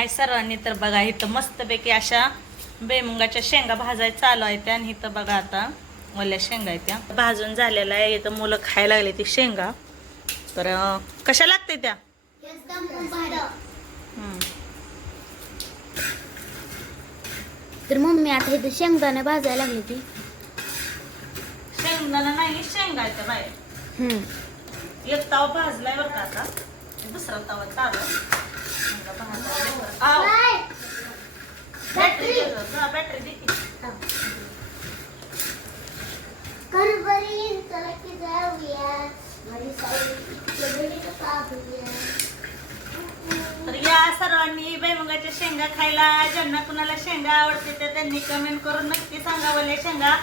हाय सर्वांनी तर बघा इथं मस्तपैकी अशा बेमुगाच्या शेंगा भाजाय चालू आहे त्या आणि इथं बघा आता ओल्या शेंगा आहेत त्या. भाजून झालेल्या आहे इथं मुलं खायला लागले ती शेंगा. तर कशा लागते त्या. तर मम्मी आता इथे शेंगदाणे भाजायला लागली ती. शेंगदाणा नाही शेंगा त्या बाहेर. हम्म. एक तवा भाजलाय बरं का आता. दुसरा तवा चालू बॅटरी दे बॅटरी दे की. तर या सर्वांनी बैमुगाच्या शेंगा खायला. ज्यांना कुणाला शेंगा आवडते तर त्यांनी कमेंट करून नक्की सांगा बोले शेंगा.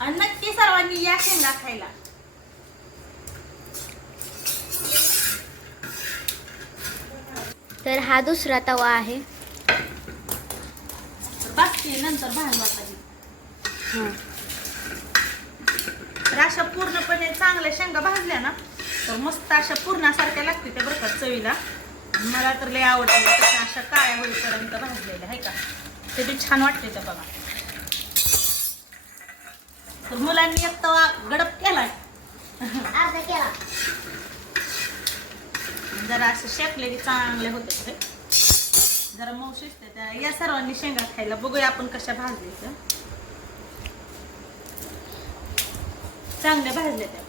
आणि नक्की सर्वांनी या शेंगा खायला. तर हा दुसरा तवा आहे. नंतर हा. तर अशा पूर्णपणे चांगल्या शेंगा भाजल्या ना तर मस्त अशा पूर्णासारख्या लागते त्या बरं का चवीला. मला तर लय आवडते अशा काळ्या होईपर्यंत भाजलेल्या आहे का? ते बी छान वाटते त्या बघा. तर मुलांनी एक तवा गडप केलाय. जरा असं शेकले की चांगले होते ते. जरा मऊ शिजते त्या. या सर्वांनी शेंगा खायला बघूया आपण कशा भाजल्या त्या चांगल्या भाजल्या त्या.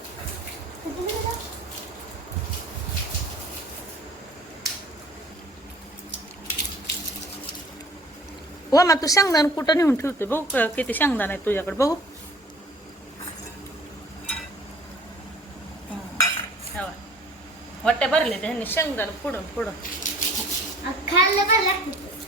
हो मग तू शेंगदाण कुठं नेऊन ठेवते बघू किती शेंगदाण आहे तुझ्याकडे बघू. वाट्या भरले त्यांनी शेंगदाण पुढं पुढं. खायला पण लागते.